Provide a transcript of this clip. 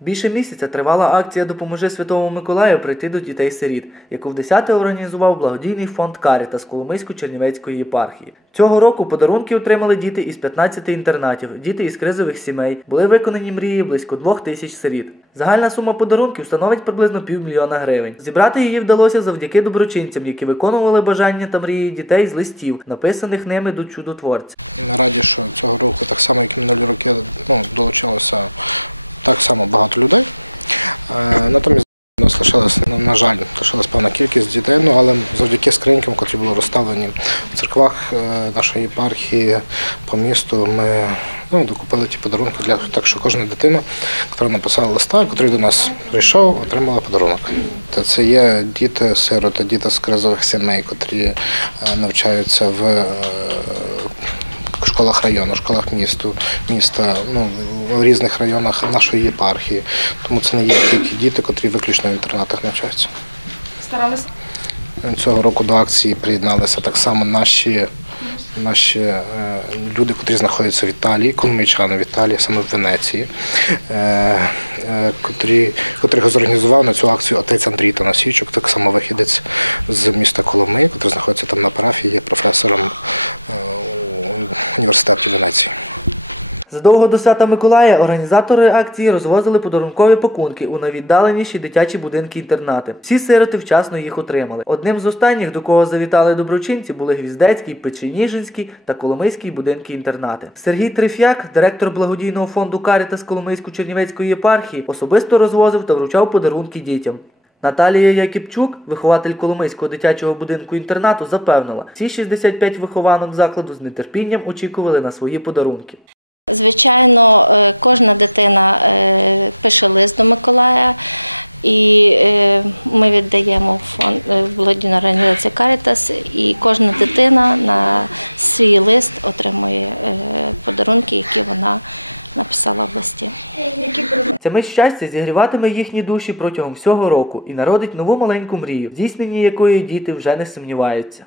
Більше місяця тривала акція Допоможи Святому Миколаю прийти до дітей-сиріт, яку в 10 організував благодійний фонд Карітас Коломийсько-Чернівецької єпархії. Цього року подарунки отримали діти із 15 інтернатів, діти із кризових сімей. Були виконані мрії близько двох тисяч сиріт. Загальна сума подарунків становить приблизно півмільйона гривень. Зібрати її вдалося завдяки доброчинцям, які виконували бажання та мрії дітей з листів, написаних ними до чудотворця. І Ми раді, що цього року, так само, як і минулі роки, ну, долучилося так само багато людей. Е, Натомість нас лишилась, на- жаль, лишилась певна кількість дітей, ну, але завдяки скринькам, які були розставлені в церквах е, нашої єпархії по місту, ми ну, докупили ті подарунки для так, що кожна дитина, яка написала листа, який до нас прийшов, отримала подарунок. Це є діти сироти, діти з кризових сімей, котрі е, навчаються в школах району, школах місту, міста, ну, в різних районах нашої єпархії. Тому це не є тільки діти, котрі виключно в інтернатах навчаються. Старалися. Цього року до акції приєдналися так само наші, наші е, люди, котрі знаходяться в Італії, коломийчани в Італії, саме в Венеції, е, е, котрі, котрих зорганізував на цю акцію отець Андрій Танасійчук, так само вихідець з міста Коломиї, який знаходиться там на парафії, є професором е, у Венеції. Задовго до свята Миколая організатори акції розвозили подарункові пакунки у найвіддаленіші дитячі будинки-інтернати. Всі сироти вчасно їх отримали. Одним з останніх, до кого завітали доброчинці, були Гвіздецький, Печеніжинський та Коломийський будинки-інтернати. Сергій Триф'як, директор благодійного фонду Карітас Коломийсько-Чернівецької єпархії, особисто розвозив та вручав подарунки дітям. Наталія Якіпчук, вихователь Коломийського дитячого будинку-інтернату, запевнила, всі 65 вихованок закладу з нетерпінням очікували на свої подарунки. Звичайно, е, кожна дитина е, пише лист до Миколая, і е, ми віддаємо фонд е, в Карітас, і кожна дитина на свій лист отримує подарунки, які вона написала в листі. ми щастя зігріватиме їхні душі протягом всього року і народить нову маленьку мрію, здійсненні якої діти вже не сумніваються.